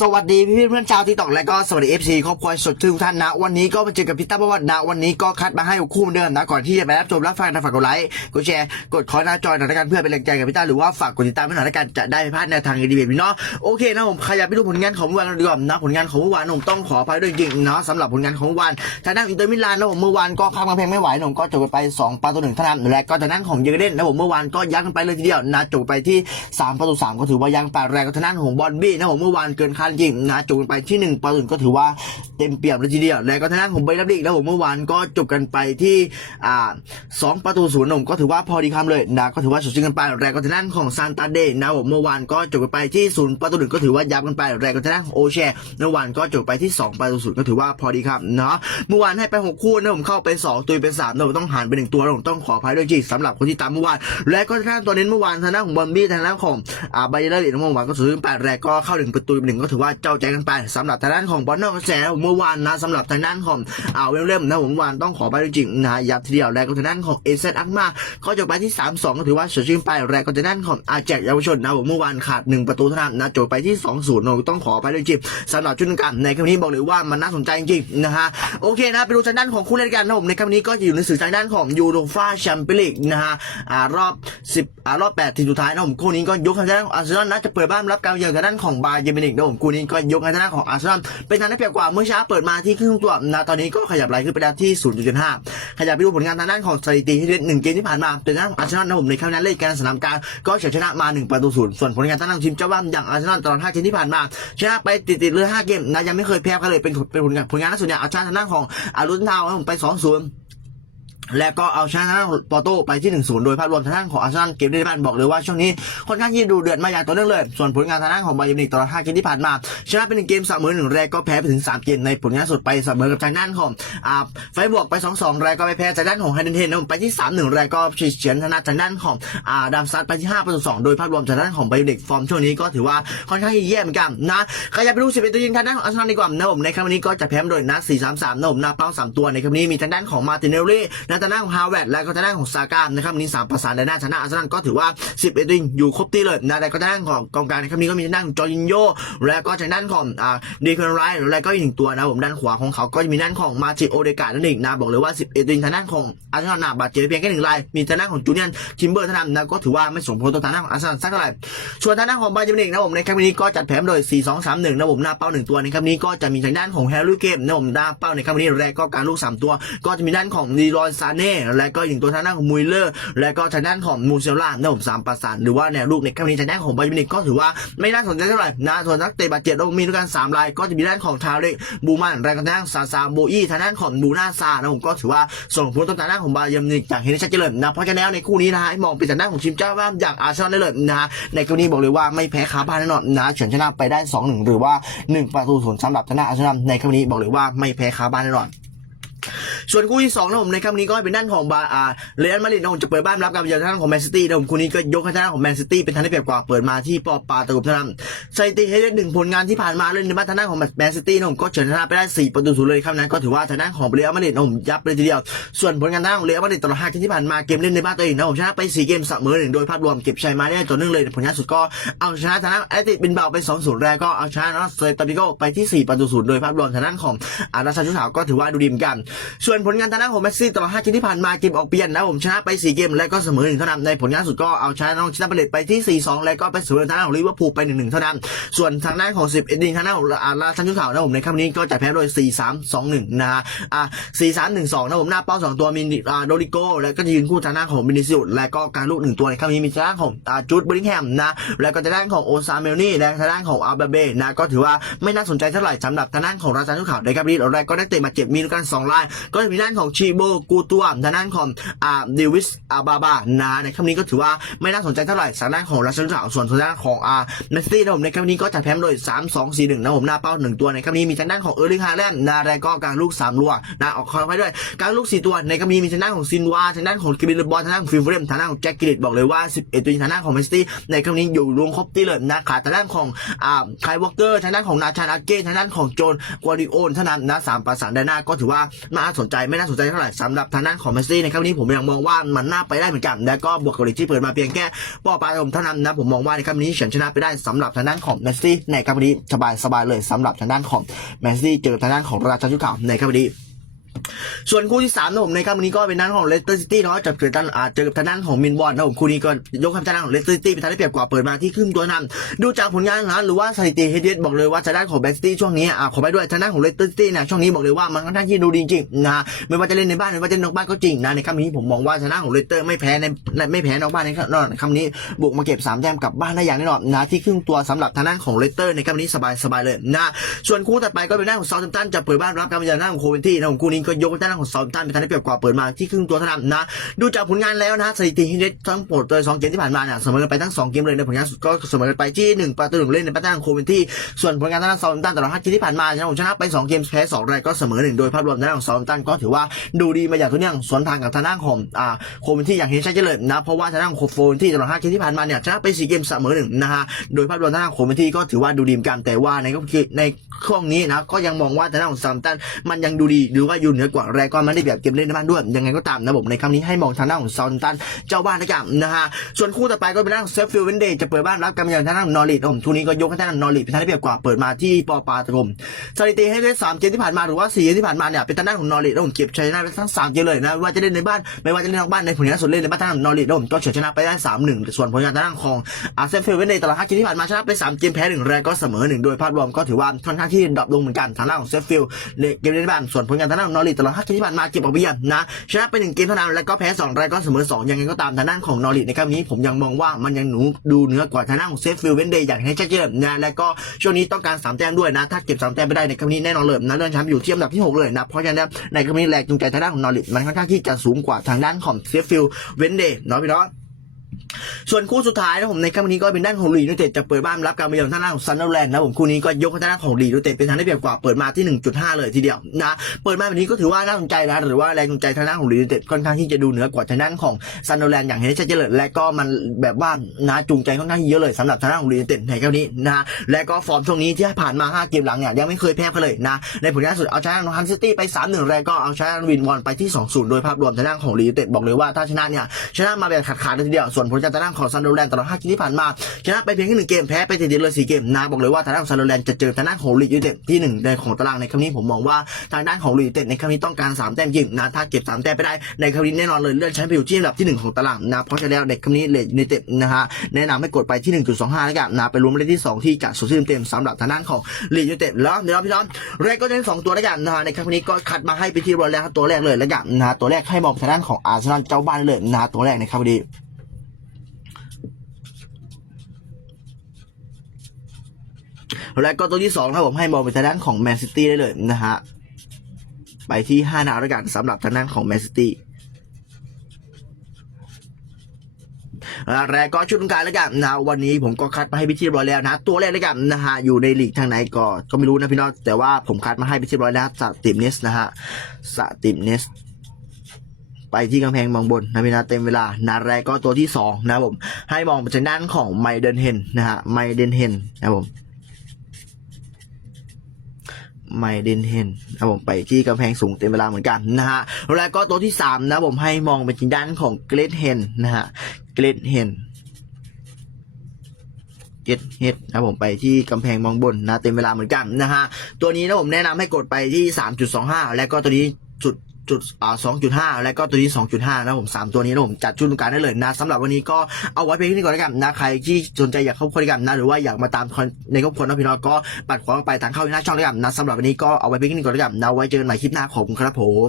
สวัสดีพี่เพื่อนชาวที่ตอกและก็สวัสดีเอฟซีครอบครัวสดทุกท่านนะ วันนี้ก็มาเจอกับพี่ตั้มประวัตินะวันนี้ก็คัดมาให้คู่เดือนเดิมนะก่อนที่จะไปรับชมรับฟังนะฝากกดไลค์กดแชร์กดคอยหน้าจอยหน่อยละกันเพื่อเป็นแรงใจกับพี่ตั้มหรือว่าฝากกดติดตามให้หน่อยละกันจะได้ไม่พลาดแนวทางดีๆแบบนี้เนาะโอเคนะผมขยับไปดูผลงานของเมื่อวานดีกว่านะผลงานของเมื่อวานผมต้องขออภัยด้วยจริงเนาะสำหรับผลงานของเมื่อวานทางด้านอินเตอร์มิลานนะผมเมื่อวานก็ข้ามกำแพงไม่ไหวนะผมก็จบไปสองประตูหนึ่งเท่านั้นและก็ทางด้านของเยอร์เดนนะผมเมื่อวานก็ยักกันไปเลยทีเดียวนะจบไปที่สามประตูสามก็ถือว่ายังแปดแรงกับทางด้านของบอลบี้นะผมเมื่อวานเกินคาดจริงนะจบกันไปที่หนึ่งประตูก็ถือว่าเต็มเปี่ยมเลยทีเดียว และก็ทางด้านของเบย์ลับลิกนะผมเมื่อวานก็จบกันไปที่อ่าสองประตูศูนย์หนะผมก็ถือว่าพอดีคำเลยนะก็ถือว่าสดจริงกันไปและก็ทางด้านของซานตาเดนะผมเมื่อวานก็จบกันไปที่ศูนย์ประตูหนึ่งก็ถือว่ายับกันไปและก็ทางด้านของโอเชเมื่อวานก็จบไปที่สองประตูศูนย์ก็ถือว่าพอดีครับเนาะเมื่อวานให้ไปหกคู่นะผมเข้าไปสองตุยไปสามนะผมต้องหารไปหนึ่งตัวผมต้องขออภัยด้วยจริงสำหรับคนที่ตามเมื่อวานและก็ทางด้านตัวเน้นเมื่อวานทางด้านของบอมบี้ทางด้านของอ่าไบเออร์ลีเมื่อวานก็สูงแปดแรกก็เข้าถึงประตูหนึ่งก็ถือว่าเจ้าใจกันไปสำหรับทางด้านของบอลนอกกระแสเมื่อวานนะสำหรับทางด้านของอ่าเวลเลมนะผมเมื่อวานต้องขอไปจริงนะยับทีเดียวแล้วก็ทางด้านของเอเซนอักมาก็จบไปที่สามสองก็ถือว่าเฉยชื่นไปแรกก็ทางด้านของอาแจกเยาวชนนะผมเมื่อวานขาดหนึ่งประตูเท่านั้นนะจบไปที่สองศูนย์ต้องขอไปจริงสำหรับชุดกันในครั้งนี้บอกเลยว่ามันน่าสนใจจริงๆนะฮะโอเคนะไปดูทางด้านของคู่เล่นกันนะผมในครั้งนี้ก็จะอยู่ในสื่อทางด้านของยูโรฟาแชมเปี้ยนลีกนะฮะอ่ารอบสิบอ่ารอบแปดทีมสุดท้ายนะผมคู่นี้ก็ยกทางด้านของอาร์เซนอลนะจะเปิดบ้านรับการเยือนทางด้านของบาเยมินิกนะผมคู่นี้ก็ยกให้ทางด้าของอาร์เซนอลเป็นทางได้เปรียบกว่าเมื่อเช้าเปิดมาที่ครึ่งตัวนะตอนนี้ก็ขยับไหลขึ้นไปแล้วที่ 0.75 ขยับไปดูผลงานทางด้านของสถิติที่เล่นหนึ่งเกมที่ผ่านมาเป็นทางด้านขอาร์เซนอลนะผมในครั้งนั้นเล่นการสนามกลางก็เฉยชนะมา1ประตูศูนย์ส่วนผลงานทางด้านทีมเจ้าบ้านอย่างอาร์เซนอลตลอด5เกมที่ผ่านมาชนะไปติดๆเลย5เกมนะยังไม่เคยแพ้ใครเลยเป็นเป็นผลงานผลงานล่าสุดเนี่ยอาชนะทางด้านของอารุนทาวน์ผมไป2-0 แล้วก็เอาชนะทางด้านปอโตไปที่1-0โดยภาพรวมทางด้านของอาร์เซนอลเกมในบ้านบอกเลยว่าช่วงนี้ค่อนข้างที่ดูเดือดมาอย่างต่อเนื่องเลย ส่วนผลงานทางด้านของบาเยิร์นมิวนิกตลอด5เกมที่ผ่านมา ชนะเป็นหนึ่งเกมเสมอหนึ่งแรกก็แพ้ไปถึง 3 เกมในผลงานสุดไปเสมอกับทางด้านของอ่าไฟบวกไป 2-2 แรกก็ไปแพ้จากด้านของไฮเดนเทนนะผมไปที่ 3-1 แรกก็เฉียนชนะจากด้านของอ่าดามซัดไปที่5ประตู2โดยภาพรวมจากด้านของบาเยิร์นมิวนิกฟอร์มช่วงนี้ก็ถือว่าค่อนข้างที่แย่เหมือนกันนะใครอยากไปดู11ตัวยิงทางด้านของอาร์เซนอลดีกว่านะผมในครั้งนี้ก็จะแพ้โดยนัด4-3-3นะผมหน้าเป้าสามตัวในครั้งนี้มีทางด้านของมาติเนลลี่และทางด้านของฮาวเวิร์ดและก็ทางด้านของซาก้านะครับนี้สามประสานในหน้าชนะอาร์เซนอลก็ถือว่า 11ตัวยิงอยู่ครบตีเลยนะแต่ก็ทางด้านของกองกลางในครั้งนี้ก็มีทางด้านของจอร์จินโยและก็ทางด้านของอ่าดีคอนไรและก็อีกหนึ่งตัวนะผมด้านขวาของเขาก็จะมีด้านของมาติโอเดกานั่นเองนะบอกเลยว่า 11ตัวยิงทางด้านของอาร์เซนอลนะบาดเจ็บเพียงแค่หนึ่งรายมีทางด้านของจูเนียนทิมเบอร์ท่านั้นนะก็ถือว่าไม่สมควรต่อทางด้านของอาร์เซนอลสักเท่าไหร่ส่วนทางด้านของบาเยิร์มินิกนะผมในครั้งนี้ก็จัดแผนโดย 4 2 3 1นะผมหน้าเป้า1ตัวในครั้งนี้ก็จะมีทางด้านของแฮร์รี่เกมนะผมหน้าเป้าในครั้งนี้แรกก็การลูก 3 ตัว ก็จะมีด้านของดีรอยซาเน่ และก็อีกหนึ่งตัวทางด้านของมุยเลอร์ และก็ทางด้านของมูเซล่านะผมสามประสานหรือว่าแนวลูกในครั้งนี้ทางด้านของบาเยิร์มินิกก็ถือว่าไม่น่าสนใจเท่าไหร่นะส่วนนักเตะบาดเจ็บเรามีด้วยกัน3ราย ก็จะมีด้านของทาเรกบูมันและก็ทางด้านซาซาโบอี้ทางด้านของบูนาซานะผมก็ถือว่าส่งผลต่อทางด้านของบาเยิร์มินิกจากเห็นได้ชัดเจนเลยนะเพราะฉะนั้นแล้วในคู่นี้นะฮะให้มองเป็นทางด้านของทีมเจ้าบ้านอย่างอาร์เซนอลได้เลยนะฮะในคู่นี้บอกเลยว่าไม่แพ้คาบ้านแน่นอนนะเฉือนชนะไปได้2-1หรือว่า1ประตูศูนย์สำหรับทางด้านอาร์เซนอลในครั้งนี้บอกเลยว่าไม่แพ้คาบ้านแน่นอน ส่วนคู่ที่สองนะผมในครั้งนี้ก็เป็นด้านของบาอาเรอัลมาดริดนะผมจะเปิดบ้านรับกับเยือนทางของแมนซิตี้นะผมคู่นี้ก็ยกให้ทางของแมนซิตี้เป็นทางที่เปรียบกว่าเปิดมาที่ปอปาตะกุบทางด้าสถิติให้ได้หนึ่งผลงานที่ผ่านมาเล่นในบ้านทางด้านของแมนซิตี้นะผมก็เฉือนชนะไปได้สี่ประตูศูนย์เลยครับนั้นก็ถือว่าทางด้านของเรอัลมาดริดนะผมยับเลยทีเดียว ส่วนผลงานทางของเรอัลมาดริดตลอดห้าเกมที่ผ่านมาเกมเล่นในบ้านตัวเองนะผมชนะไปสี่เกมเสมอหนึ่งโดยภาพรวมเก็บชัยมาได้ต่อเนื่องเลยผลงานสุดก็เอาชนะทางด้านแอตติเป็นเบาไปสองศูนย์แรกก็เอาชนะนอสเซตาบิโกไปที่สี่ประตูศูนย์โดยภาพรวมทางด้านของอาราซาชุสาวก็ถือว่าดูดีเหมือนกันส่วนวนผลงานทางด้านของแมสซี่ตลอด 5 เกมที่ผ่านมาเกมออกเปลี่ยนนะผมชนะไป 4 เกมและก็เสมอหนึ่งเท่านั้นในผลงานสุดก็เอาชนะน้องชนาเปเลตไปที่ 4-2 และก็ไปเสมอทางด้านของลิเวอร์พูลไป 1-1 เท่านั้น ส่วนทางด้านของ 10 เอ็ดดิงทางด้านของอาราชันชุขาวนะผมในครั้งนี้ก็จะแพ้โดย 4-3-2-1 นะฮะอ่า4-3-1-2นะผมหน้าเป้า 2 ตัวมีอ่าโดริโก้และก็จะยืนคู่ทางด้านของบินิซิอุสและก็การลูกหนึ่งตัวในครั้งนี้มีทางด้านของอ่าจูดบริงแฮมนะแล้วก็ทางด้านของโอซาเมลนี่และทางด้านของอาเบเบ้นะก็ถือว่าไม่น่าสนใจเท่าไหร่สำหรับทางด้านของราชันชุขาวในครั้งนี้เราแรกก็ได้เตะมาเจ็บมีด้วยกันสองรายก็จะมีด้านของชีโบกูตัวทางด้านของอ่าเดวิสอาบาบานะในครั้งนี้ก็ถือว่าไม่น่าสนใจเท่าไหร่ทางด้านของราชันชุขาวส่วนทางด้านของอ่าเมสซี่นะผมในครั้งนี้ก็จะแพ้โดย 3-2-4-1นะผมหน้าเป้าหนึ่งตัวในครั้งนี้มีทางด้านของเออร์ลิงฮาแลนด์นะและก็การลูกสามลูกนะออกคอยไปด้วยการลูกสี่ตัวในครั้งนี้มีทางด้านของซินวาทางด้านของกิบิลบอลทางด้านของฟิลเฟรมทางด้านของแจ็คกิลิตบอกเลยว่า 11 ตัวทางด้านของเมสซี่ในครั้งนี้อยู่รวมครบที่เลยนะขาดทางด้านของอ่าไคลวอลเกอร์ทางด้านของนาชานาเก้ทางด้านของโจนกัวดิโอนเท่านั้นนะสามประสานด้านหน้าก็ถือว่าน่าสนใจใจไม่น่าสนใจเท่าไหร่สำหรับทางด้านของเมสซี่ในครั้งนี้ผมยังมองว่ามันน่าไปได้เหมือนกัน และก็บวกกับลีกที่เปิดมาเพียงแค่ปอปลายผมเท่านั้นนะผมมองว่าในครั้งนี้เฉินชนะไปได้สำหรับทางด้านของเมสซี่ในครั้งนี้สบายสบายเลยสำหรับทางด้านของเมสซี่เจอทางด้านของราชาชุดขาวในครั้งนี้ ส่วนคู่ที่สามนะผมในครับวันนี้ก็เป็นด้านของเลสเตอร์ซิตี้เนาะจะเกิดด้านอาจเจอกับทางด้านของมินวอนนะผมคู่นี้ก็ยกคำทางด้านของเลสเตอร์ซิตี้เป็นทางได้เปรียบกว่าเปิดมาที่ครึ่งตัวนำดูจากผลงานนะหรือว่าสถิติเฮดเดบอกเลยว่าทางด้านของแบสตี้ช่วงนี้อ่าขอไปด้วยทางด้านของเลสเตอร์ซิตี้นี่ยช่วงนี้บอกเลยว่ามันค่อนข้างที่ดูดีจริงนะไม่ว่าจะเล่นในบ้านไม่ว่าจะเล่นนอกบ้านก็จริงนะในครั้งนี้ผมมองว่าทางด้านของเลสเตอร์ไม่แพ้ในไม่แพ้นอกบ้านในครั้งนี้บุกมาเก็บสามแต้มกลับบ้านได้อย่างแน่นอนนะที่ครึ่งตัวสำหรับทางด้านของเลสเตอร์ในครั้งนี้สบายๆเลยนะส่วนคู่ถัดไปก็เป็นด้านของซาท์แฮมป์ตันจะเปิดบ้านรับการมาเยือนด้าของโคเวนตี้นะผมคู่นี้ก็ยกทางด้านของเซาท์แฮมตันเป็นทางได้เปรียบกว่าเปิดมาที่ครึ่งตัวเท่านั้นนะดูจากผลงานแล้วนะสถิติที่เด็ดทั้งหมดเลยสองเกมที่ผ่านมาเนี่ยเสมอกันไปทั้งสองเกมเลยในผลงานสุดก็เสมอกันไปที่หนึ่งประตูหนึ่งเล่นในประตูของโคเวนที่ส่วนผลงานด้านซาอุตันตลอดห้าเกมที่ผ่านมาชนะผมชนะไปสองเกมแพ้สองรายก็เสมอหนึ่งโดยภาพรวมด้านของซาอุตันก็ถือว่าดูดีมาอย่างต่อเนื่องสวนทางกับทางด้านของอ่าโคเวนที่อย่างเห็นชัดเจนเลยนะเพราะว่าทางด้านของโคเวนที่ตลอดห้าเกมที่ผ่านมาเนี่ยชนะไปสี่เกมเสมอหนึ่งนะฮะโดยภาพรวมทางด้านของโคเวนที่ก็ถือว่าดูดีเหมือนกันแต่ว่าในก็คือในช่วงนี้นะก็ยังมองว่าทางด้านของซาอุตันมันยังดูดีหรือว่าอยู่เหนือกว่าแรกก็ไม่ได้แบบเกมเล่นในบ้านด้วย ยังไงก็ตามนะผมในครั้งนี้ให้มองทางด้านของซอุตันเจ้าบ้านนะครับนะฮะส่วนคู่ต่อไปก็เป็นด้านของเซฟฟิลด์เวนเดย์จะเปิดบ้านรับการมาเยือนทางด้านของนอริทผมทุนนี้ก็ยกให้ทางด้านนอริทเป็นทางได้เปรียบกว่าเปิดมาที่ปอปาตะกรมสถิติให้ได้สามเกมที่ผ่านมาหรือว่าสี่เกมที่ผ่านมาเนี่ยเป็นทางด้านของนอริทผมเก็บชัยชนะไปทั้งสามเกมเลยนะไม่ว่าจะเล่นในบ้านไม่ว่าจะเล่นนอกบ้านในผลงานสุดเล่นในบ้านทางด้านนอริทผมก็เฉือนชนะไปได้สามหนึ่งส่วนผลงานทางด้านของอาเซฟฟิลด์เวนเดย์ตลอดห้าเกมที่ผ่านมาชนะไปสามเกมแพ้หนึ่งแรกก็เสมอหนึ่งโดยภาพรวมก็ถือว่าค่อนข้างที่ดรอปลงเหมือนกันทางด้านของเซฟฟิลด์เกมในบ้านส่วนผลงานทางด้านขออริตลอดห้าเกมที่ผ่านมาเก็บออกไปเยอนนะชนะไปหนึ่งเกมเท่านั้นแล้วก็แพ้สองรายก็เสมอสองยังไงก็ตามทางด้านของนอริในครั้งนี้ผมยังมองว่ามันยังหนูดูเหนือกว่าทางด้านของเซฟฟิลเวนเดย์อย่างให้ชัดเจนนะและก็ช่วงนี้ต้องการสามแต้มด้วยนะ ถ้าเก็บสามแต้มไม่ได้ในครั้งนี้แน่นอนเลยนะเลื่อนแชมป์อยู่ที่อันดับที่หกเลยนะ เพราะฉะนั้นในครั้งนี้แรงจูงใจทางด้านของนอริมันค่อนข้างที่จะสูงกว่าทางด้านของเซฟฟิลเวนเดย์เนาะพี่เนาะ ส่วนคู่สุดท้ายนะผมในครั้งนี้ก็เป็นด้านของลีนูเต็ดจะเปิดบ้านรับการมาเยือนทางด้านของซันเดอร์แลนด์นะผมคู่นี้ก็ยกให้ทางด้านของลีนูเต็ดเป็นทางได้เปรียบกว่าเปิดมาที่ 1.5 เลยทีเดียวนะเปิดมาแบบนี้ก็ถือว่าน่าสนใจนะหรือว่าแรงจูงใจทางด้านของลีนูเต็ดค่อนข้างที่จะดูเหนือกว่าทางด้านของซันเดอร์แลนด์อย่างเห็นได้ชัดเจนเลยและก็มันแบบว่านะจูงใจค่อนข้างเยอะเลยสำหรับทางด้านของลีนูเต็ดในครั้งนี้นะและก็ฟอร์มช่วงนี้ที่ผ่านมา 5 เกมหลังเนี่ยยังไม่เคยแพ้กันเลยนะในผลงานสุดเอาชนะนอร์ทัมซิตี้ไป 3-1แรกก็เอาชนะวินวอนไปที่ 2-0 โดยภาพรวมทางด้านของลีนูเต็ดบอกเลยว่าถ้าชนะเนี่ยชนะมาแบบขาดๆเลยทีเดียวส่วนผลการทางด้านของซันเดแลนด์ตลอด5เกมที่ผ่านมาชนะไปเพียงแค่หนึ่งเกมแพ้ไปติดๆเลยสี่เกมนะบอกเลยว่าทางด้านของซันเดแลนด์จะเจอทางด้านของลีดยูเต็ดที่หนึ่งในของตารางในครั้งนี้ผมมองว่าทางด้านของลีดยูเต็ดในครั้งนี้ต้องการสามแต้มจริงนะถ้าเก็บสามแต้มไปได้ในครั้งนี้แน่นอนเลยเลื่อนชั้นไปอยู่ที่อันดับที่หนึ่งของตารางนะเพราะฉะนั้นในครั้งนี้เลดยูไนเต็ดนะฮะแนะนำให้กดไปที่ 1.25แล้วกันนะไปรวมเลขที่สองที่จะสุดที่เต็มสำหรับทางด้านของลีดยูเต็ดแล้วเดี๋ยวพี่น้องแรกก็จะเป็นสองตัวแล้วกันนะฮะในครั้งนี้ก็คัดมาให้ไปที่บอลแรกตัวแรกเลยแล้วกันนะตัวแรกให้มองทางด้านของอาร์เซนอลเจ้าบ้านเลยนะตัวแรกในครั้งนี้ และก็ตัวที่สองครับผมให้มองไปทางด้านของแมนซิตี้ได้เลยนะฮะไปที่ห้าดาวแล้วกันสำหรับทางด้านของแมนซิตี้แรกก็ชุดตรงการแล้วกันนะวันนี้ผมก็คัดมาให้พิธีรียบร้อยแล้วนะ ตัวแรกแล้วกันนะฮะอยู่ในลีกทางไหนก็ก็ไม่รู้นะพี่น้องแต่ว่าผมคัดมาให้พิธีรียบร้อยแล้วสติมเนสนะฮะสติมเนสไปที่กำแพงมองบนนะพี่นะเต็มเวลานาแรกก็ตัวที่สองนะผม ให้มองไปทางด้านของไมเดนเฮนนะฮะไมเดนเฮนนะผม ไมเดนเฮนนะผมไปที่กำแพงสูงเต็มเวลาเหมือนกันนะฮะแล้วก็ตัวที่สามนะผมให้มองไปทางด้านของเกรดเฮนนะฮะเกรดเฮนเกรดเฮดนะผมไปที่กำแพงมองบนนะเต็มเวลาเหมือนกันนะฮะตัวนี้นะผมแนะนำให้กดไปที่สามจุดสองห้าแล้วก็ตัวนี้จุด จุดสองจุดห้าและก็ตัวนี้สองจุดห้านะผมสามตัวนี้นะผมจัดชุดตรงการได้เลยนะสำหรับวันนี้ก็เอาไว้เพียงนี้ก่อนแล้วกันนะใครที่สนใจอยากเข้าครัวด้วยกันนะหรือว่าอยากมาตามในครอบครัวนะพี่น้องก็ปัดขวางไปทางเข้าที่หน้าช่องแล้วกันนะสำหรับวันนี้ก็เอาไว้เพียงนี้ก่อนแล้วกันนะไว้เจอกันใหม่คลิปหน้าผมครับผม